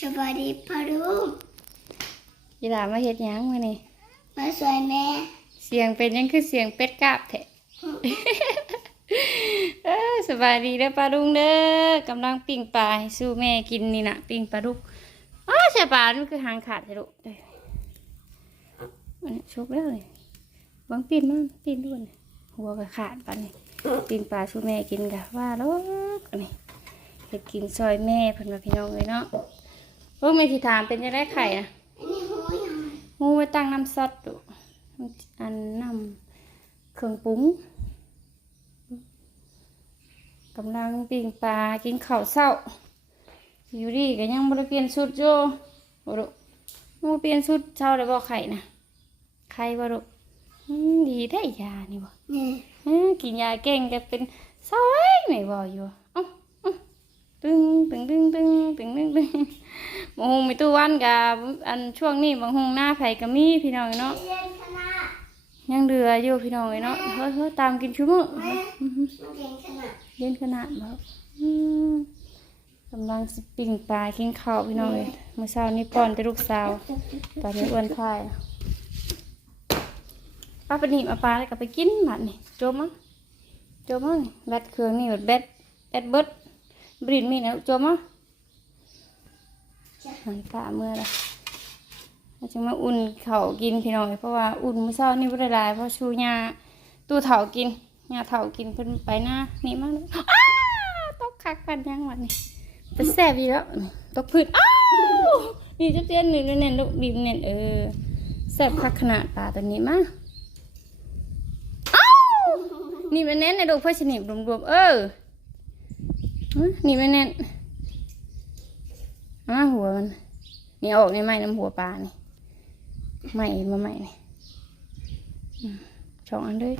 สวัสดีพ่อลุงยีหลามาเฮ็ดหยังมื้อนี้มาสวยแม่เสียงเป็นหยังคือเสียงเป็ดกาบแท้เออสบายดีเด้อปลาดุงเด้อกำลังปิ้งปลาให้สู้แม่กินนี่น่ะปิ้งปลาดุกอ้าใช่ปลามันคือหางขาดใช่ลูกเด้ออันนี้ชุบแล้วเลยบางปิ้นมันปิ้นด้วยหัวก็ขาดปานนี้ปิ้งปลาสู้แม่กินกะว่าแล้วอันนี้เฮ็ดกินซอยแม่เพิ่นว่าพี่น้องเลยเนาะ พวกแม่ที่ถามเป็นยังไงไข่อะอันนี้หูยังหมูไว้ตั้งน้ำซอสดูอันน้ำเครื่องปรุงกำลังปิ้งปลากินข้าวเช้าอยู่ดีก็ยังบ่ได้เปลี่ยนชุดโยบ่ดูมูเปลี่ยนชุดเช้าได้บ่ไข่นะไข่บ่ดูอืมดีได้ยานี่บ่นี่เอ้อกินยาเก่งก็เป็นซอยไม่บ่อยู่เอ้าเอ้า ตึงตึงตึงตึงตึงตึงตึงบางหงมีตู้วันกับอันช่วงนี้บางหงหน้าไผก็มีพี่น้องเนาะเรียนคณะยังเดืออยู่พี่น้องเนาะเฮ้ยเฮ้ยตามกินชั่วโมงแม่มันเรียนคณะเย็นขนาดบ่อืมกำลังสิปิ้งปลากินข้าวพี่น้องเลยเมื่อเช้านี้ป้อนแต่ลูกสาว ตอนนี้อ้วนพายป้าปนีบเอาปลาแล้วก็ไปกินบัดนี่โจมมั้งโจมมั้งแบตเครื่องนี่แบบแบตแบตเบิด บรินมีนะโจมมั้งหันป่าเมื่อไรเราจะมาอุ่นเขากินพี่น้องเพราะว่าอุ่นมื้อเช้านี่บ่ได้หลายเพราะชูยาตู้เถากินยาเถากินเพิ่นไปหน้านี่มากเลยอ้าตกคักปันยังวันนี้จะแซ่บอีกแล้วตกพื้นอ้าวนี่จะเตี้ยนนี่งเน่นๆลูกดิมเน่นเออแซ่บคักขนาดปลาตัวนี้มาอ้าวนี่มันแน่นในะลูกเพื่อชนิดรวมๆเออ นี่ไมันแน่นอามาหัวมัน นี่อออกในไม้น้ำหัวปลานี่ไม้มาใหม่นี่อืมสองอันเลย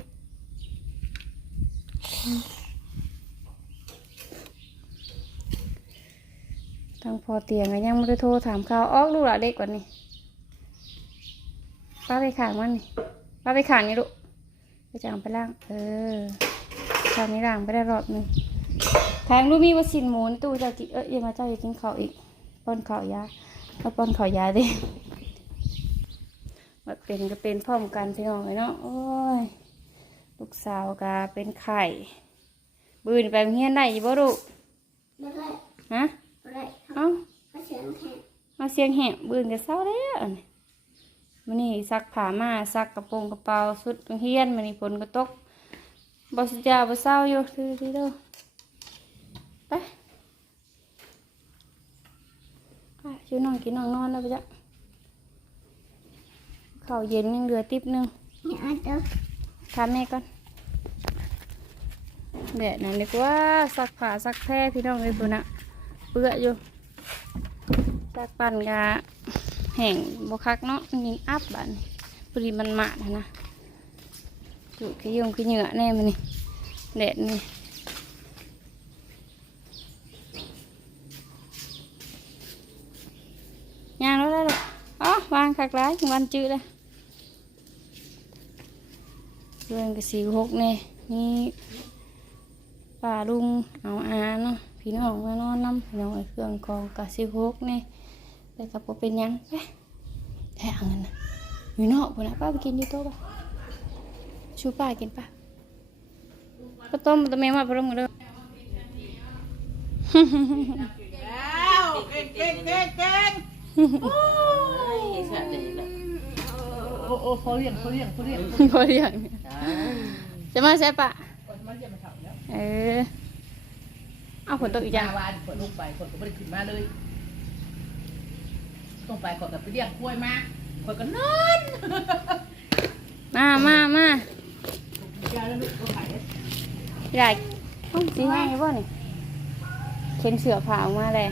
ทางพอเตียงก็ยังไม่ได้โทรถามข่าวออกลูกหลาเด็กกว่านี้ป้าไปขางมันนี่ป้าไปขางนี่ลูกไปจางไปล่าง เออทางนี้ล่างไปได้รอบนึง ทางลูกมีวัสินหมูนตู้เจ้ากินเอ้ยอย่ามาเจ้าอย่ากินข้าวอีกป้อนข้าวยาเอาป้อนข้าวยาดิมาเป็นก็เป็นพร้อมกันพี่น้องเลยเนาะโอ้ยลูกสาวก็เป็นไข่บืนไปโรงเฮียนได้อยี่บ่ลูกไม่ได้ฮะไม่ได้เอ้าเขาเสียงแข็งมาเสียงแหบบืนกับเศร้าแล้วอันนี้มันนี่ซักผ้ามาซักกระโปรงกระเป๋าสุดเฮียนมันนี่ฝนก็ตกบสิจาบเศร้าอยู่ทีทีเด้อ ไปไปช่วยน้องกินน้องนอนแล้วไปจ้ะข้าวเย็นยังเหลือติ๊บหนึงเนี่ยอันเด้อทานแม่ก่อนแดดนั่นดีกว่าซักผ้าซักแพร่พี่น้องเลยปุ่นอะเปื้ออยู่ซักปั่นกะแห้งบคักเนาะยิงอัพบัดนพอดีมันหมาดอะนะจุขยงขยเหงื่อแน่มันนี่แดดนี่ย่างแล้วได้หรออ๋อวาง คักร้ายวันจืดเลยเรื่องกสีหกเนี่ยนี่ป่าลุงเอาอาเนาะพี่น้องมานอนน้ำพี่น้องไอ้เครื่องกองกสีหกเนี่ยแต่กับบ่เป็นยังไปแท้เอาเงินนะอยู่นอกพุ่นนะป้าไปกินยูโต๊ะป่ะชูป้ากินป่ะก็ต้มตัวเมมาพร้อมกันเด้อแล้วเก่งเก่งเก่ง เก่งโอ้โอ้เขาเลี้ยงเขาเลี้ยงเขาเลี้ยงพอเรียงจะมาใช่ปะมาเลี้ยงมาเถ่าแล้วเออเอาผลตกอีกอย่างวานฝนลงไปฝนก็ไม่ได้ขึ้นมาเลยต้องไปขอกับไปเลี้ยงกล้วยมาขอก็นอนมามามายากก็ขายใหญ่ห้องสีแห้งอยู่บ่นี่เข็นเสือผ้าออกมาเลย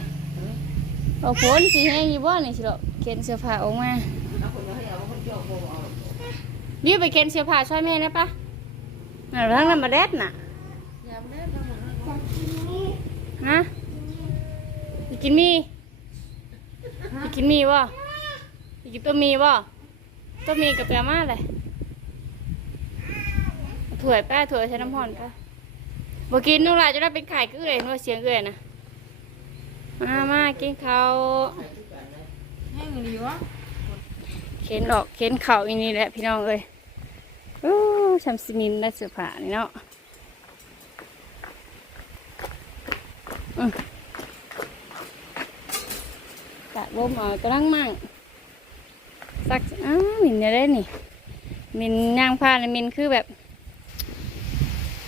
เอาผลสีแห้งอยู่บ่นี่สิลูกเข็นเสื้อผ้าออกมาเอาคนเอาให้เอาคนเดียวไปเข็นเสื้อผ้าช่วยแม่ได้ปะน่ะทั้งนั้นมาแดดน่ะยามแรกเราหมดจากที่นี่ฮะไปกินมีไปกินมีบ่ไปกินตัวมีบ่ตัวมีกับแกมาเลยถั่วแป้ถั่วใช้น้ำห่อนปะบ่กินนู่นล่ะจะได้เป็นไข่ก็เอื่อยนู่นเสียงเอื่อยนะ มามากินเขาแห้งดีวะเข็นออกเข็นเข่าอีนี่แหละพี่น้องเอ้ยโอ้ชำสินินและเสื้อผ้านี่เนาะอืมกะบ่มเอากำลังมั่งสักอ้ามินจะได้นี่ มินย่างผ้าเลยมินคือแบบ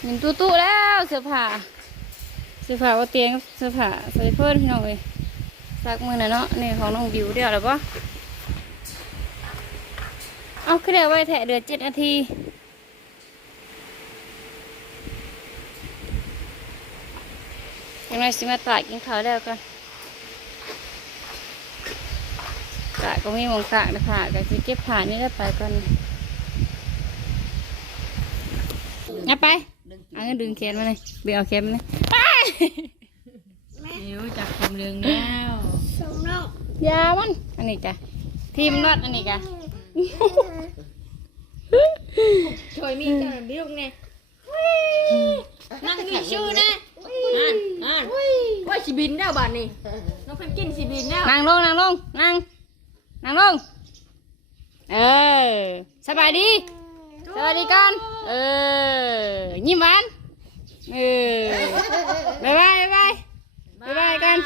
มินตู้ตู้ๆแล้วเสื้อผ้า สื้อผ้าว่าเตียงกับเสื้อผ้าใส่เพิ่นพี่น้องเอ้ยซักมือน่ะเนาะนี่ของน้องบิวเดียวแล้วปะเอาขึ้นเดี๋ยวไว้แถะเดือดเจ็ดนาทียังไงสิมาตากกินข้าวแล้วกันตากก็มีมองตากนะค่ะก็สิเก็บผ่านนี่ได้ไปก่อนเอาไปเอาเงินดึงแขนมาเลยเบียเอาแขนมาเลย ไปเดี๋ยวจากความเรืองแล้วส่งน้องอยามันอันนี้จ้ะทีมน็อตอันนี้จ้ะช่วยมีเจ้าหน้าที่ลูกเนี่ยนั่งนี่ชูนะนั่นนั่นว่าสิบินแล้วบ้านนี้น้องเพนกินสิบินแล้วนั่งลงนั่งลงนั่งนั่งลงเออสบายดีสวัสดีกันเออยิ้มหวาน เออบายบายบายบายบายกัน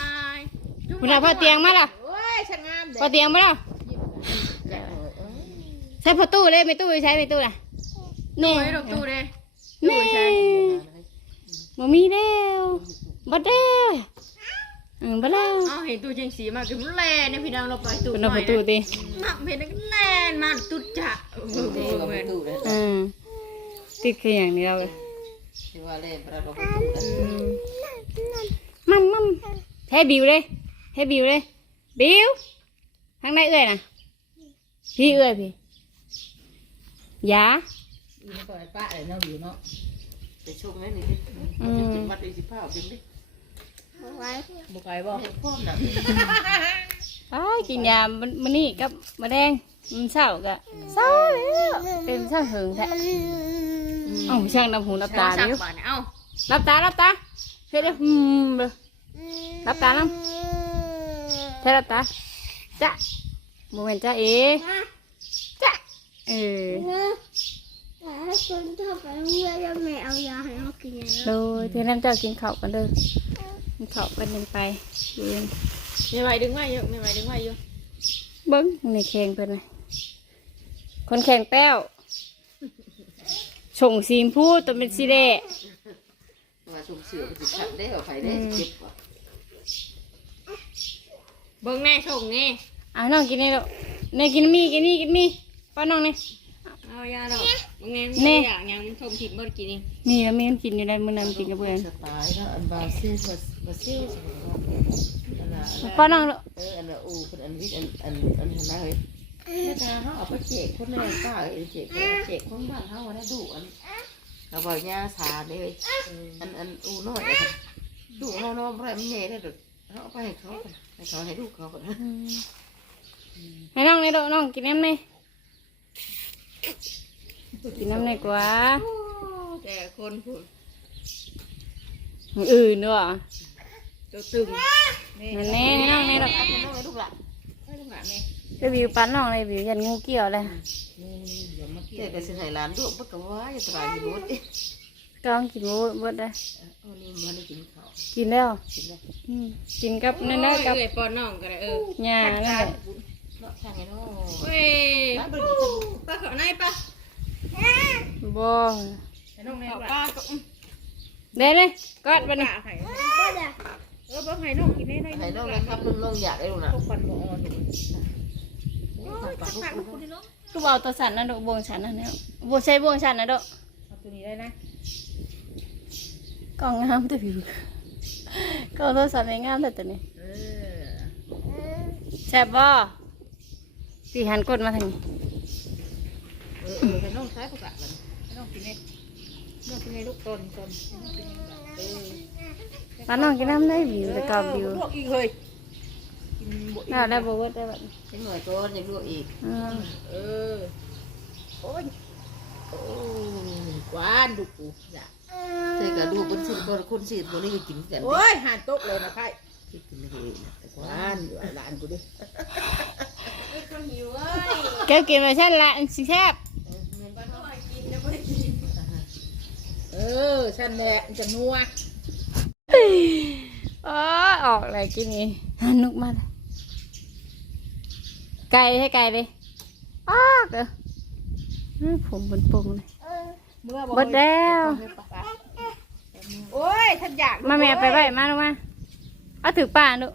คุณเอาพ่อเตียงมาล่ะโอ้ยช่างงามเด็พ่อเตียงมาล่ะใช้พ่อตู้เลยไม่ตู้ใช้ไม่ตู้น่ะนี่โอ้ยดอกตู้เด้นี่บ่มีแล้วบ่ได้อืมบ่แล้วเอาเห็นตู้เชียงสีมาคือมันแลเนี่ยพี่น้องเราไปตู้เป็นหน่เอาอยพ่อตู้ตินักเห็นแล้วก็แลนมาตุ๊ดจะเออเออเออ อืมติดคืออย่างนี้เราเลย ที่ว่าเล่นประตูประตูกันมัม มัมให้บิวเลยให้บิวเลยบิวทางไหนเอ่ยน่ะพี่เอ่ยพี่ยาอีกปล่อยป้าเลยเนาะอยู่เนาะไปชมไหมนี่ดิอืมจะมัดอีสิบห้าเป็นดิเอาไว้บุกไปบ่เห็นพร้อมหนังอ้ายกินยามันมันนี่กับมะแดงมันเศร้ากะเศร้าแล้วเป็นช่างหึงแท้เอ้าช่างน้ำหูน้ำตาสักดิวบาทเอ้ารับตารับตาเฮ้ยเดี๋ยวอืมเด้อรับตาน้ำเฮ้ยรับตาจ้ะโมเมนต์จ้าเอจ้ะเออแต่ถ้าคนชอบไปโรงเรียนแล้วแม่เอายาให้เขากินเยโดอะยเธอน้ำเจ้ากินข้าวกันเด้อ กินข้าวกันยังไปเย็นไม่ไหวดึงไว้เยอะไม่ไหวดึงไว้เยอะเบิ้งในแข่งเพิ่นนะคนแข่งแป้วส่งซีมพูดตัวเป็นสีแดงว่าชมเสือมันจะขัดได้เหรอไฟได้เจ็บว่ะเบิ่งแน่ส่งนี่เอาน้องกินนี่ลูกเนี่ยกินมีกินนี่กินมีป้าน้องนี่เอายาดอก เบิ่งแน่แน่นี่อย่างยังชมผิดเมื่อกี้นี่มีแล้วมีมันกินอยู่ได้มื้อนั้นกินกับเพื่อนสไตล์เนาะอันบาซิลบาซิลอันน่ะป้าน้องลูกเอออันน่ะอูคนอันวิทอันอันอันหันหน้าเฮ้ยแม่ตาเขาเอาไปเจกคนแรกป้าเอ้ยเจกเจกคนบ้านเขาได้ดูอันเราบอกย่าสาเลยอันอันอูน้อยดูเขาเนาะไรมันใหญ่ได้ดึกเขาเอาไปให้เขาให้เขาให้ลูกเขาก่อนให้น้องนี่ลูกน้องกินน้ำนี่ กินน้ำนี่กว่าแต่คนพูดอย่างอื่นด้วยตัวตึงนั่นแน่ให้น้องนี่ลูกให้น้องให้ลูกหลานไม่ต้องหาแม่ไปวิวปั้นน้องเลยวิวยันงูเกี่ยวเลยเจ๊ก็สิให้หลานดูปะกว่าจะตายอยู่บ่เอ๊ะกองกินหมูเบดได้เอานี่มันได้กินข้าวกินแล้วกินแล้วอืมกินกับนั่นโอ้นะยกับเอ้ยปอนน้องก็ได้เออหญ้านั่นแหละเนาะช่างไงเนาะเว้ยร้านบริษัทป้าเขาไหนป้า บ่น้องแม่ป้าก็เด้เลยกอดบัดนี้ป้าไข่เออป้าไข่น้องกินได้ได้ให้น้องนะครับลุงน้องอยากได้ลูกนะพวกปันบ่อ่อนปากลูกคือเอาตัวสันนะดอกบวงสันนะเนี่ยบวงใช้บวงสันนะดอกเอาตัวนี้ได้นะกล่องงามแต่ผิวกล่องตัวสันไม่งามแต่ตัวนี้เออแซ่บบ่สีหันกดมาทางนี้ เออให้น้องใช้ปากมันน้องกินได้น้องกินได้ลูกตนตนเออป้าน้องกินน้ำได้วิวแต่กอบวิวลวกอีกเลยกินบ่อีกน่าได้บวิร์ดได้แบบนี้ใช้หน่อยตัวยังลวกอีกเออโอ้ยโอ้ยกวานดูกูจ้ะใช่กับลูคนสิบคนคนสิบคนนี้ก็กินกันโอ้ยหานโต๊ะเลยนะไพ่คิดกันไม่เห็นะแต่ว่านอยู่หลานกูดิแกกินไปเช่นละสิแซ่บ ออฉันแหละจะนัวอ๋อออกอะไรกินนี่หันนุกมาเลยไก่ให้ไก่เลยอ้าเด้ออื้อผมบนปงเลย เมื่อหมดแล้ว โอ้ยท่านอยากมาแม่ไปไว้มาลงมาเอาถือป่าดู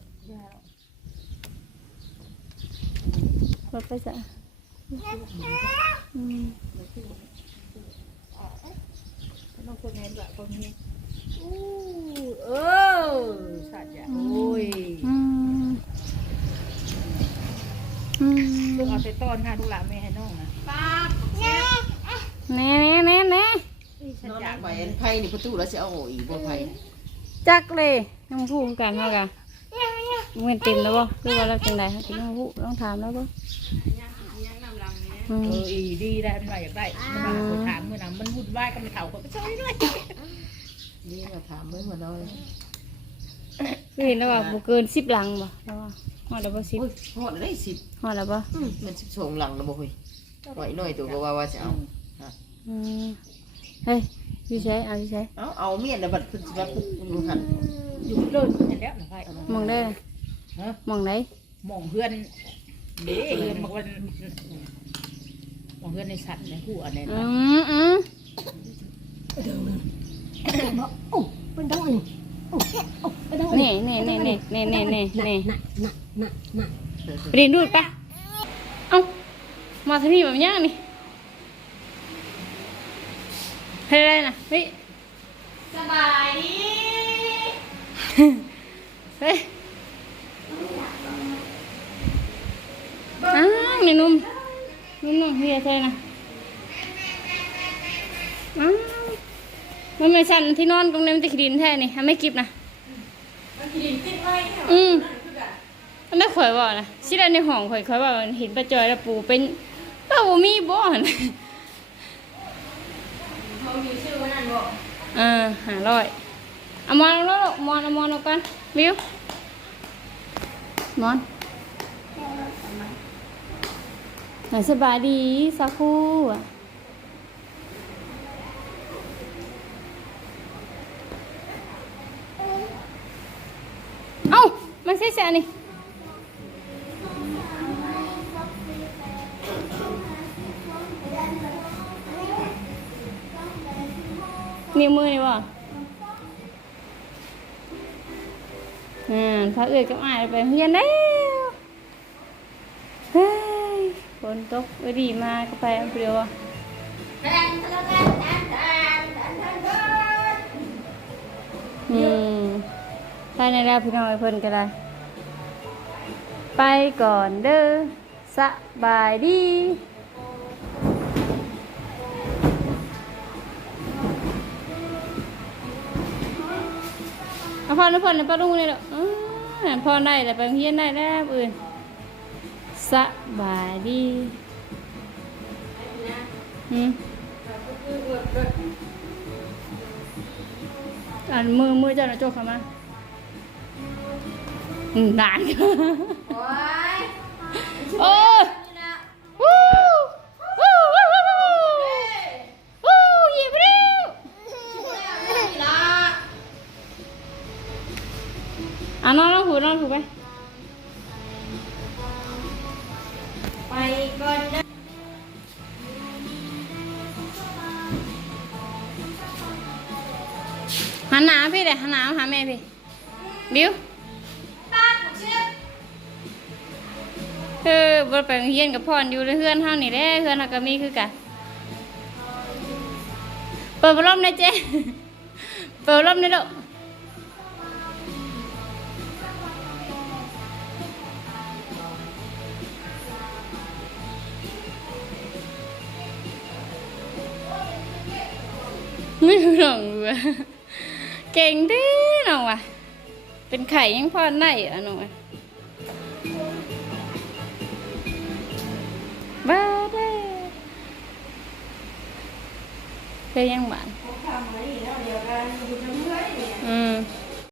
รถไปจ้ะอืม น้องคนนี้แบบคนนี้อู้เออสัตว์อยากโอ้ยอืมอืมลูกเอาไปต้อนค่ะทุกหลานแม่ให้น้องนะป้าแน่แน่แน่แน่ฉันนอนอยากไปอันไผ่นี่ประตูแล้วจะเอาออกอีกบ่ไผ่จักเลยน้ำพูดกันเท่ากันเงินเต็มแล้วบ่หรือว่าเราจังไดฮะพี่น้องพูต้องถามแล้วบ่อื เอมออีดีได้มันว่าอยากได้มันว่าคนถามเมื่อนั้นมันวุ่นวายกับมันเถ่าคนไปช่วยด้วยนี่มาถามเมื่อวันน้อยเห็นแล้วว่าบ่เกินสิบหลังบ่แล้วว่าฮอดแล้วบ่สิบโอ้ยหอดได้สิบฮอดแล้วบ่มันสิบสองหลังแล้วบ่เฮ้ยไหวหน่อยตัวก็ว่าว่าจะเอาอืมเฮ้ยพี่ใช้เอาพี่ใช้เอาเอาเมียนแล้วบัดพึ่งสิบัดพึ่งมึงหันอยู่เดินเห็นแล้วนะไพ่มองได้ฮะมองไหนมองเพื่อนเด้เพื่อนบอกว่า มองเพื่อนในสัตว์ในหัวในอืมอืมนี่นี่นี่นี่นี่นี่นี่นี่ไปเรียนดูดปะเอ้ามาทำนี่แบบนี้นี่เฮ้ยอะไรนะเฮ้ยสบายดีเฮ้ยอ้าวนี่นุ่ม นุ่มนุ่มเฮียใช่นะอ้าวมันไม่สั่นที่นอนตรงนี้มันจะขีดินแท้นี่ทำไม่กิบนะอืมมันได้ข่อยบอกนะชิดอันในห้องข่อยข่อยว่ามันเห็นปลาจอยแล้วปูเป็นเป้าบ่มีบ่อนเขามีชื่อว่านั่นบอกอ่าหาร้อยเอามอนลงแล้วลูกมอนเอามอนลงกันวิวมอนไหน สบายดีสักคู่เอ้า มันใช่แสนี่นิ้วมือนี่บ่อ่าพระเอือกับอ้ายไปเฮียนแล้วเฮ้ยฝ นตกเอ้ยดีมากก็ไปอันเดียวอืมไปในแล้วพี่น้องไอ้เพิ่นก็ได้ไปก่อนเด้อสบายดีเอาพอนะพอนะป้าลุงเลยหรอกออพอได้แต่ไปเฮียนได้แล้วอื่น สบายดีอืมอันมือมือเจ้าหน้าโจกเข้ามาอืมนานโอ้ยวู้วู้วู้วู้วู้วู้เหยียบเร็วอะนอนนอนผูนอนผูไป ก่อนนะหันหนาพี่เลยหันหนามาหาแม่พี่ บิวเออบรไปโรงเรียนกับพ่อนอยู่เลยเพื่อนเท่านี่แหละเพื่อนเฮาก็มีคือกันเปิดพัดลมหน่อยเจ๊เปิดพัดลมหน่อยลูก ไม่รู้หรอกว่ะเก่งเด้อน้องว่ะ เป็นไข่ยังพอได้อะน้องว่ะบ้าเด้เฮ้ยยังบ้าน